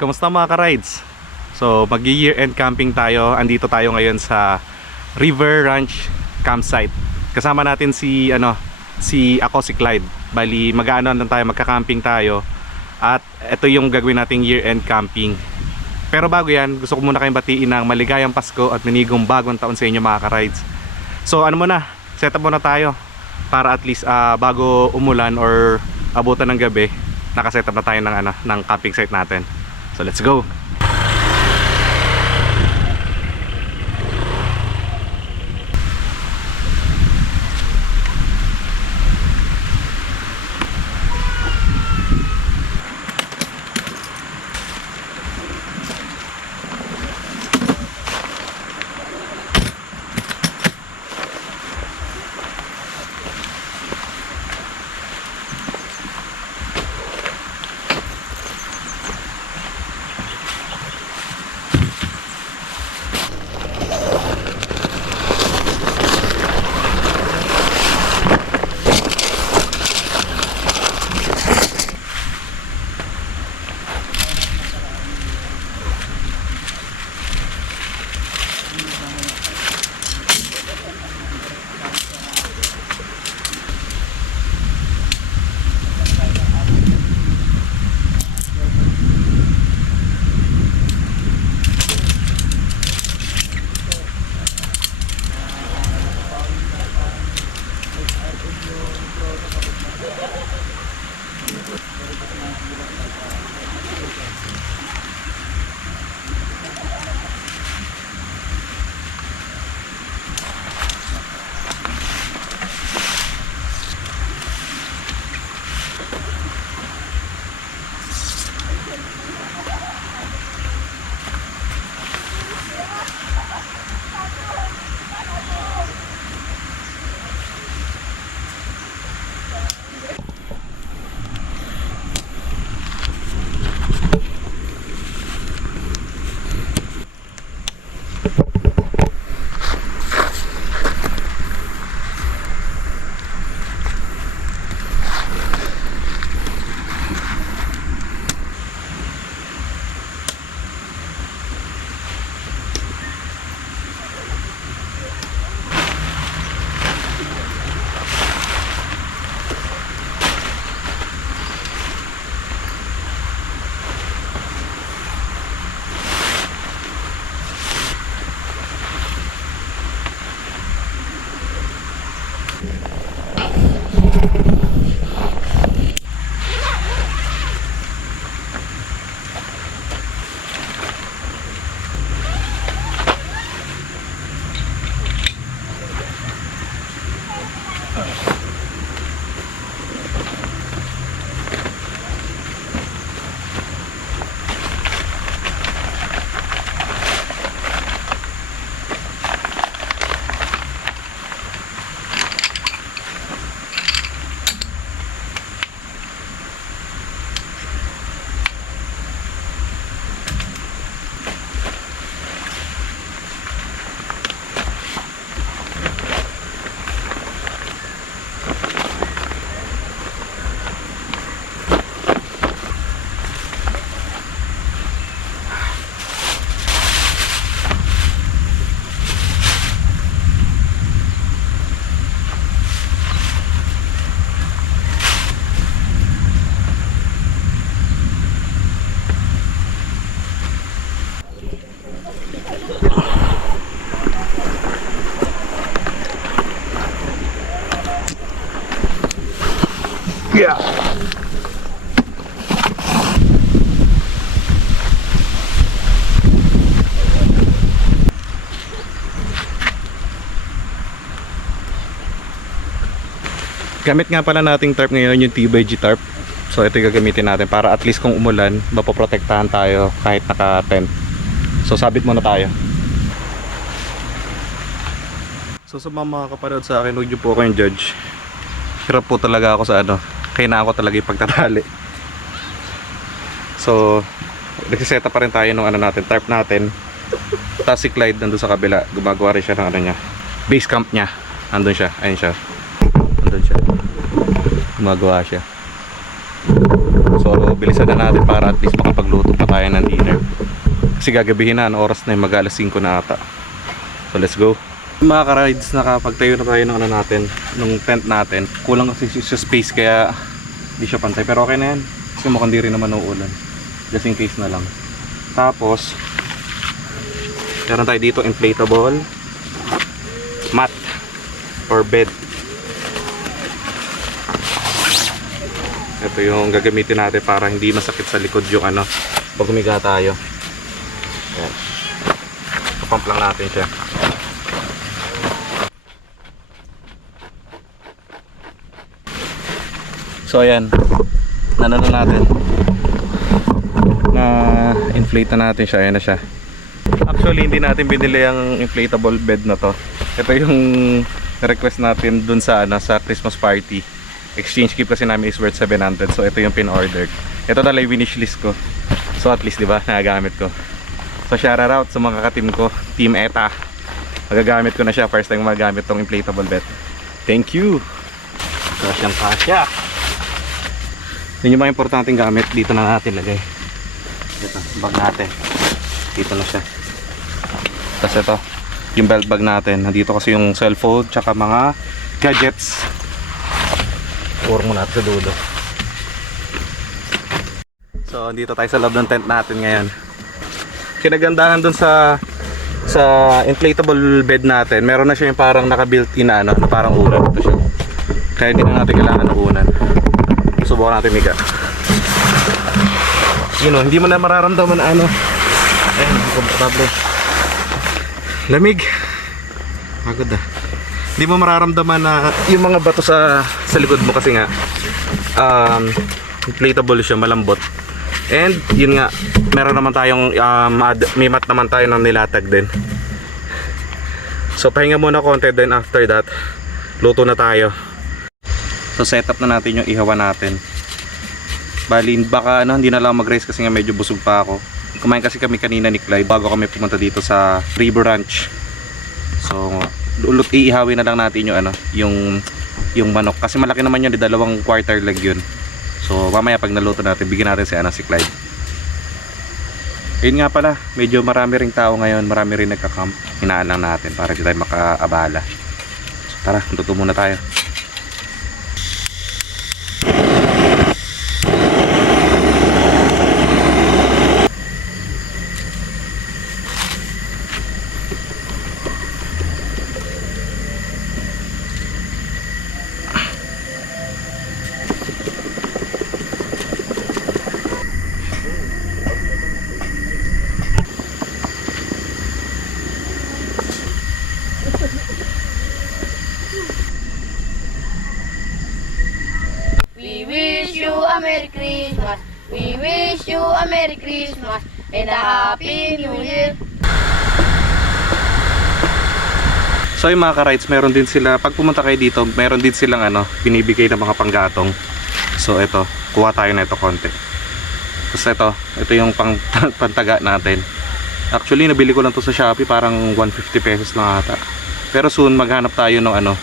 Kamusta mga ka-rides? So mag-year end camping tayo. Andito tayo ngayon sa River Ranch campsite. Kasama natin si si Clyde. Bali mag-aano lang tayo, magka-camping tayo. At ito yung gagawin nating year end camping. Pero bago yan, gusto ko muna kayong batiin ng maligayang Pasko at manigong bagong taon sa inyo mga ka-rides. So ano muna, set up muna tayo para at least bago umulan or abutan ng gabi, naka-set up na tayo ng camping site natin. So let's go. Yeah. Gamit nga pala nating tarp ngayon yung T-by-G tarp. So ito yung gagamitin natin para at least kung umulan, mapoprotektahan tayo kahit naka-tent. So sabit muna tayo. So sa mga kapanood sa akin, huwag niyo po kayong judge. Hirap po talaga ako sa kailangan ko talaga yung pagtatali. So nagsiseta pa rin tayo ng natin, tarp natin. Tapos si Clyde nandun sa kabila, gumagawa rin siya ng niya, base camp niya. Nandun siya, ayun siya. Nandun siya, gumagawa siya. So bilisan na natin para at least makapagluto pa tayo ng dinner. Kasi gagabihin na, oras na yung mag alas 5 na ata. So let's go. Mga ka-rides, nakapagtayo na tayo ng ano natin, ng tent natin. Kulang kasi sa space kaya hindi siya pantay, pero okay na yan kasi mukhang di rin naman uulan, just in case na lang. Tapos meron tayo dito inflatable mat or bed. Ito yung gagamitin natin para hindi masakit sa likod yung ano pag humiga tayo. Ayan. Pump lang natin siya. So ayan, nanano natin, na inflate na natin siya. Ayan na siya. Actually hindi natin binili ang inflatable bed na to. Ito yung request natin dun sa ano, sa Christmas party. Exchange gift kasi namin is worth 700. So ito yung pin-order. Ito na lang yung wish list ko. So at least 'di ba, nagagamit ko. So shout out sa mga ka-team ko, Team ETA. Magagamit ko na siya, first time magagamit tong inflatable bed. Thank you. Kasyang kasya. Yun yung mga importanteng gamit, dito na natin lagay. Ito, bag natin. Dito na siya. Tapos ito, yung belt bag natin. Nandito kasi yung cellphone, tsaka mga gadgets. Puro mo natin sa dulo. So, dito tayo sa loob ng tent natin ngayon. Kinagandahan dun sa inflatable bed natin, meron na siya yung parang naka-built-in na ano, na parang unan. Ito siya. Kaya hindi na natin kailangan ng unan. Subukan natin miga. You know, hindi mo na mararamdaman na ano. Ayan, komportable. Lamig. Pagod ah. Hindi mo mararamdaman na yung mga bato sa likod mo kasi nga inflatable siya, malambot. And yun nga, meron naman tayong may mat naman tayo ng nilatag din. So pahinga muna konti, then after that luto na tayo. So set up na natin yung ihawan natin. Bali baka ano, hindi na lang mag-rice kasi nga medyo busog pa ako. Kumain kasi kami kanina ni Clyde bago kami pumunta dito sa River Ranch. So iihawin na lang natin yung ano, yung manok kasi malaki naman yun, dalawang quarter leg yun. So mamaya pag naluto natin, bigyan natin si Clyde. Yun nga pala, medyo marami ring tao ngayon, marami rin nagka-camp. Hinaan lang natin para di tayo makaabala. So tara, luto muna tayo. We wish you a Merry Christmas. We wish you a Merry Christmas and a Happy New Year. So yung mga ka-rides, meron din sila, pag pumunta kayo dito, meron din silang ano, binibigay ng mga panggatong. So ito, kuha tayo na ito konti. Tapos ito yung pantaga natin. Actually nabili ko lang to sa Shopee, parang 150 pesos lang ata. Pero soon maghanap tayo ng ano,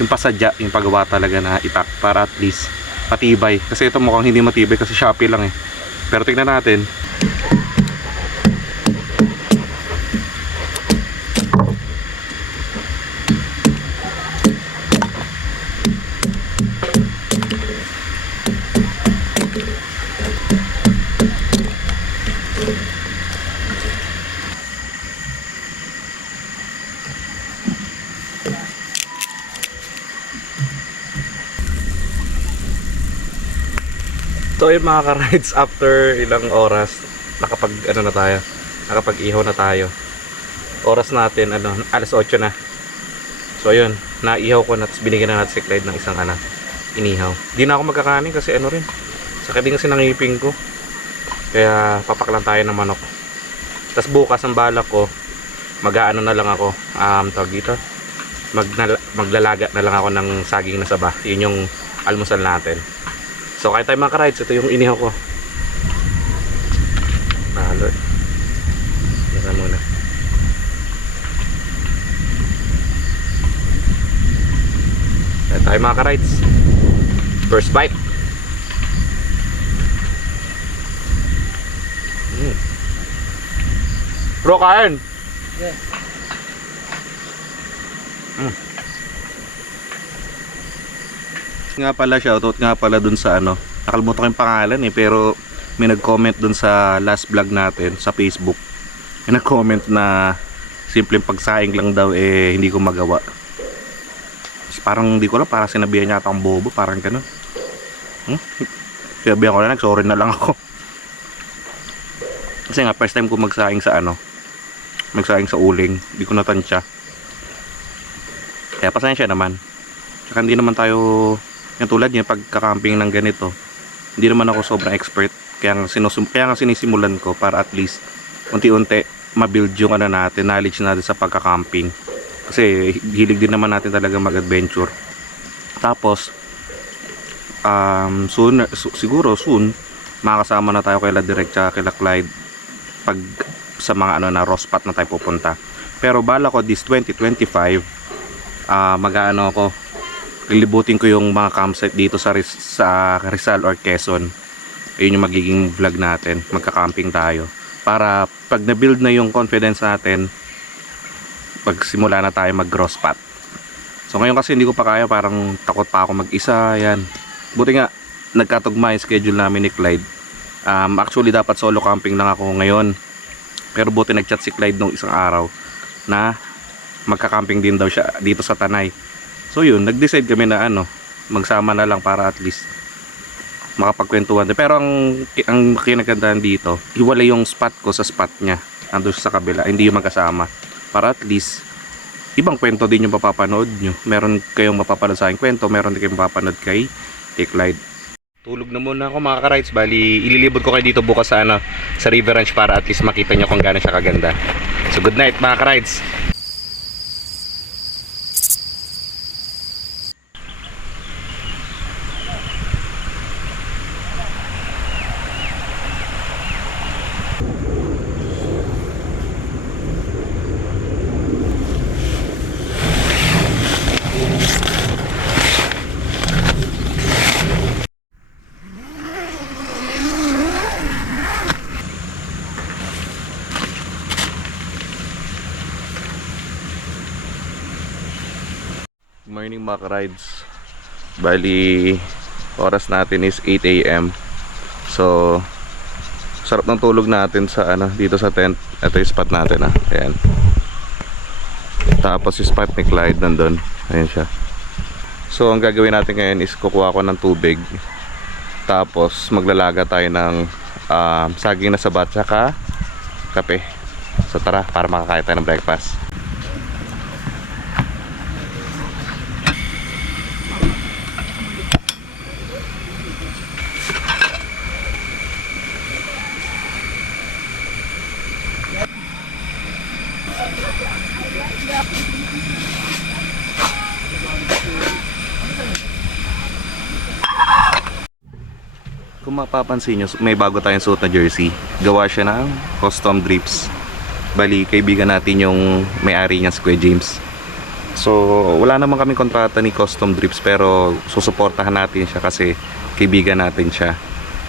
yung pasadya, yung paggawa talaga na itak para at least matibay. Kasi ito mukhang hindi matibay kasi Shopee lang eh. Pero tignan natin. So yung mga ka-rides, after ilang oras nakapag-ihaw na tayo. Oras natin alas 8 na. So yun, naihaw ko na, tapos binigyan na natin si Clyde ng isang inihaw. Di na ako magkakanin kasi rin, sakit din kasi nangiping ko. Kaya papak lang tayo ng manok. Tapos bukas ang balak ko, mag-aano na lang ako, tawag dito, maglalaga na lang ako ng saging na saba. Yun yung almusal natin. So kahit tayo mga ka-rides, ito yung inihaw ko. Lord. Nasa muna. Kahit tayo mga ka-rides. First bite. Bro, kain! Yeah. Nga pala, shoutout nga pala dun sa ano, nakalimutan ko yung pangalan eh, pero may nag-comment dun sa last vlog natin sa Facebook. May nag-comment na simpleng pagsaing lang daw eh hindi ko magawa. Tapos parang hindi ko lang, parang sinabihan niya akong bobo, parang gano'n. Sinabihan ko na, nag-sorry na lang ako. Kasi nga first time ko magsaing sa ano, magsaing sa uling, hindi ko natansya. Kaya pasensya naman. Tsaka hindi naman tayo yung tulad niya pagka-camping ng ganito. Hindi naman ako sobrang expert, kaya nga sinisimulan ko para at least unti-unti ma-build yung ano natin, knowledge natin sa pagka-camping. Kasi hilig din naman natin talaga mag-adventure. Tapos siguro soon makakasama na tayo kay La Direct tsaka kay La Clyde pag sa mga ano na raw spot na tayo pupunta. Pero bala ko this 2025 mag-aano ako, lilibutin ko yung mga campsite dito sa Rizal or Quezon. Ayun yung magiging vlog natin, magka-camping tayo para pag na-build na yung confidence natin, pagsimula na tayo mag-raw spot. So ngayon kasi hindi ko pa kaya, parang takot pa ako mag-isa, yan. Buti nga nagkatugma yung schedule namin ni Clyde. Actually dapat solo camping lang ako ngayon, pero buti nag-chat si Clyde nung isang araw na magka-camping din daw siya dito sa Tanay. So yun, nag-decide kami na ano, magsama na lang para at least makapagkwentuhan. Pero ang kinagandaan dito, hiwalay yung spot ko sa spot niya, andun sa kabila, hindi yung magkasama. Para at least ibang kwento din yung mapapanood nyo. Meron kayong mapapanood sa aking kwento, meron din kayong mapapanood kay Clyde. Tulog na muna ako mga ka-rides. Bali, ililibot ko kayo dito bukas sa ano, sa River Ranch para at least makita nyo kung gaano siya kaganda. So good night mga ka-rides. Morning mga ka-rides. Bali, oras natin is 8 AM. So, sarap ng tulog natin sa ano, dito sa tent. Ito yung spot natin ayan. Tapos yung spot ni Clyde nandun. Ayan siya. So, ang gagawin natin ngayon is kukuha ko ng tubig. Tapos, maglalaga tayo ng saging na sabat saka kape. So, tara, para makakain tayo ng breakfast. Kung mapapansin nyo, may bago tayong suot na jersey. Gawa siya ng custom drips. Bali, kaibigan natin yung may-ari niya, si Kuya James. So, wala naman kaming kontrata ni custom drips, pero susuportahan natin siya kasi kaibigan natin siya.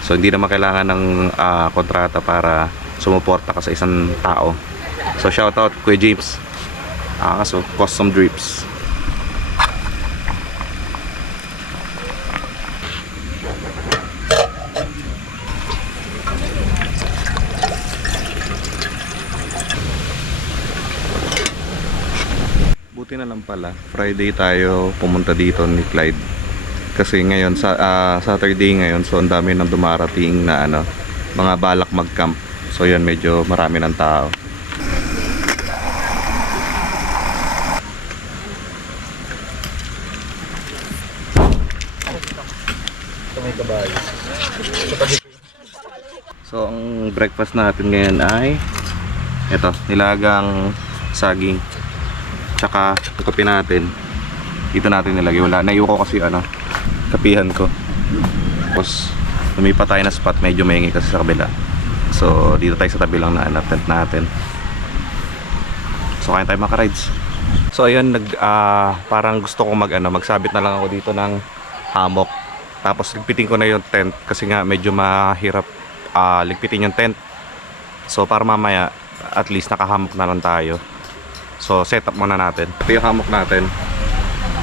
So, hindi naman kailangan ng kontrata para sumuporta ka sa isang tao. So, shoutout Kuya James. So, custom drips. Buti na lang pala, Friday tayo pumunta dito ni Clyde. Kasi ngayon, Saturday ngayon, so ang dami nang dumarating na ano, mga balak mag-camp. So yun, medyo marami ng tao. So ang breakfast natin ngayon ay ito, nilagang saging. Tsaka yung kape natin dito natin nilagay, wala, naiuko kasi ano, kapihan ko. Tapos lumipat tayo na spot, medyo maingay kasi sa kabila. So dito tayo sa tabi lang na tent natin. So kaya tayo maka-rides. So ayun, parang gusto kong magsabit na lang ako dito ng hammock. Tapos ligpitin ko na yung tent kasi nga medyo mahirap ligpitin yung tent. So para mamaya at least nakahamok na lang tayo. So set up muna natin. Ito yung hammock natin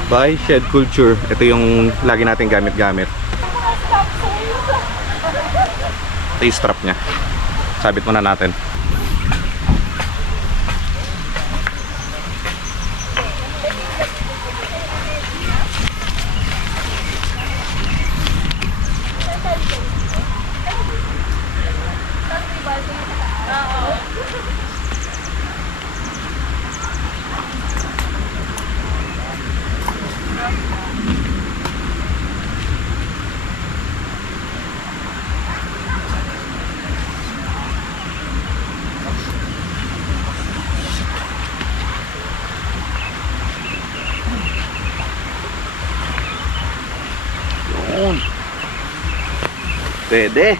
by Shed Culture. Ito yung lagi natin gamit-gamit. Ito yung strap nya. Sabit muna natin. Yun. Pwede.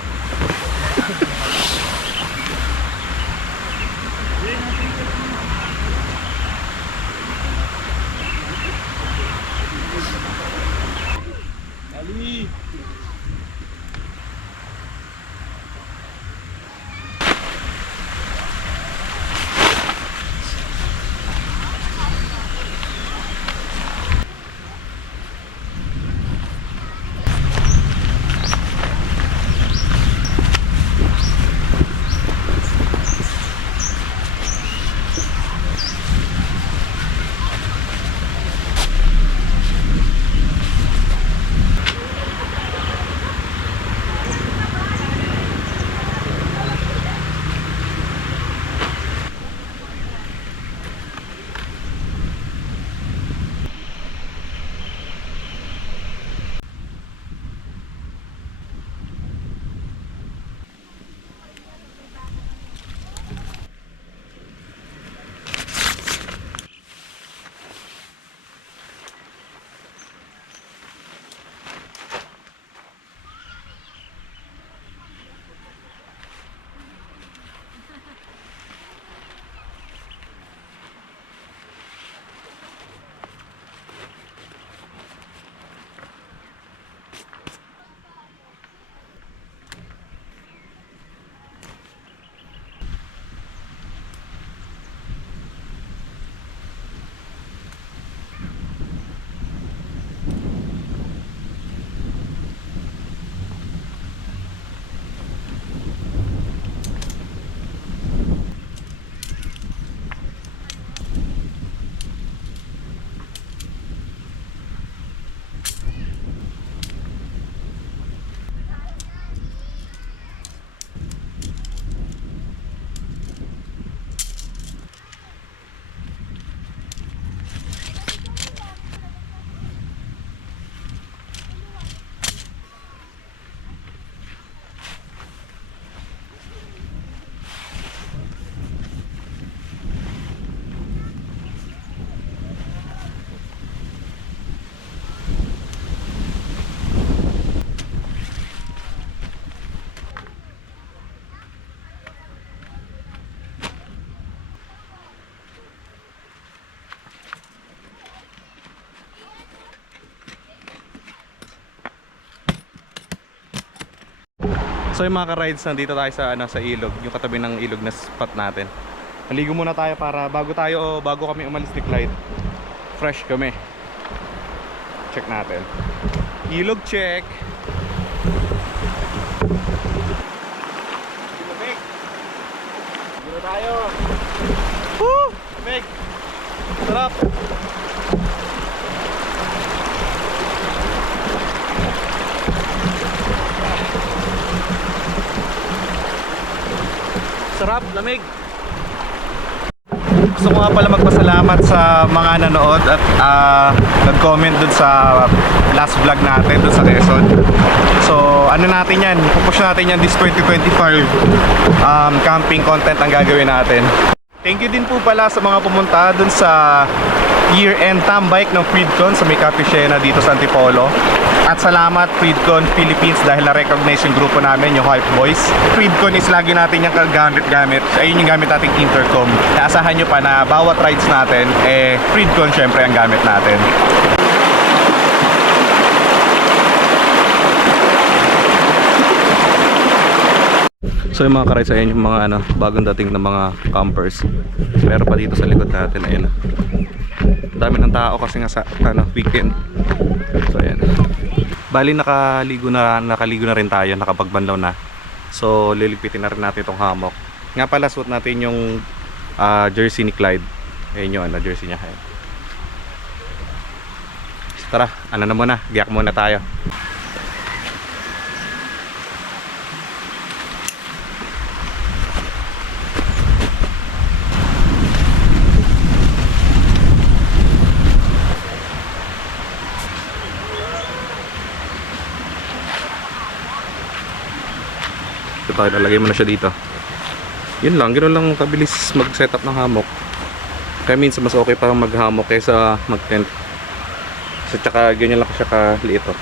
Ali. So yung mga ka-rides, nandito tayo sa ilog, yung katabi ng ilog na spot natin. Maligo muna tayo para bago kami umalis ni Clyde, fresh kami. Check natin. Ilog check. Lamig. Dito tayo. Woo! Lamig. Sarap. Sarap, lamig. Gusto ko nga pala magpasalamat sa mga nanood at nag-comment dun sa last vlog natin dun sa Quezon. So ano natin yan, pupush natin yan this 2025 camping content ang gagawin natin. Thank you din po pala sa mga pumunta dun sa year-end tambike ng Freedcon sa may Capicena dito sa Antipolo. At salamat Freedcon Philippines dahil na-recognize yung grupo namin, yung Hype Boys. Freedcon is lagi natin yung gamit. Ayun yung gamit nating intercom. Naasahan nyo pa na bawat rides natin, Freedcon syempre ang gamit natin. So yung mga ka-rides, ayan yung mga ano, bagong dating na mga campers. Meron pa dito sa likod natin, ayan. Dami ng tao kasi nga sa ano, weekend. So ayan. Bali nakaligo na rin tayo, nakapagbanlaw na. So liligpitin na rin natin itong hammock. Nga pala, suot natin yung jersey ni Clyde. Ayan yung ano, jersey niya. Ayan. So, tara, ano na muna, giyak muna tayo. Tayo, lalagay mo na siya dito. Yun lang, ganoon lang kabilis mag-setup ng hammock. Kaya minsan mas okay pa mag-hammock kaysa mag-tent. So tsaka ganyan lang siya kaliit oh.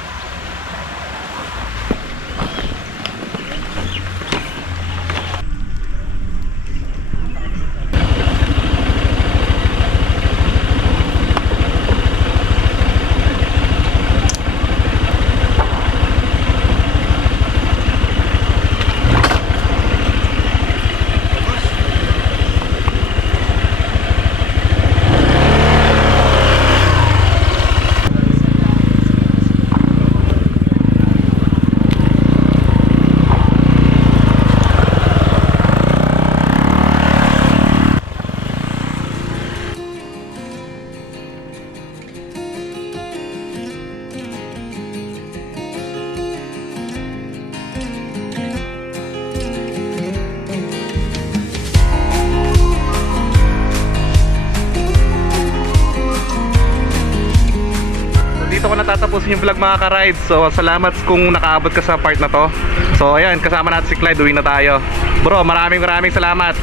Dito ko natatapusin yung vlog mga ka-rides. So salamat kung nakaabot ka sa part na to. So ayan, kasama natin si Clyde, uwi na tayo. Bro, maraming salamat.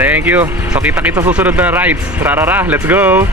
Thank you. So kita-kita susunod na rides. Rarara, let's go.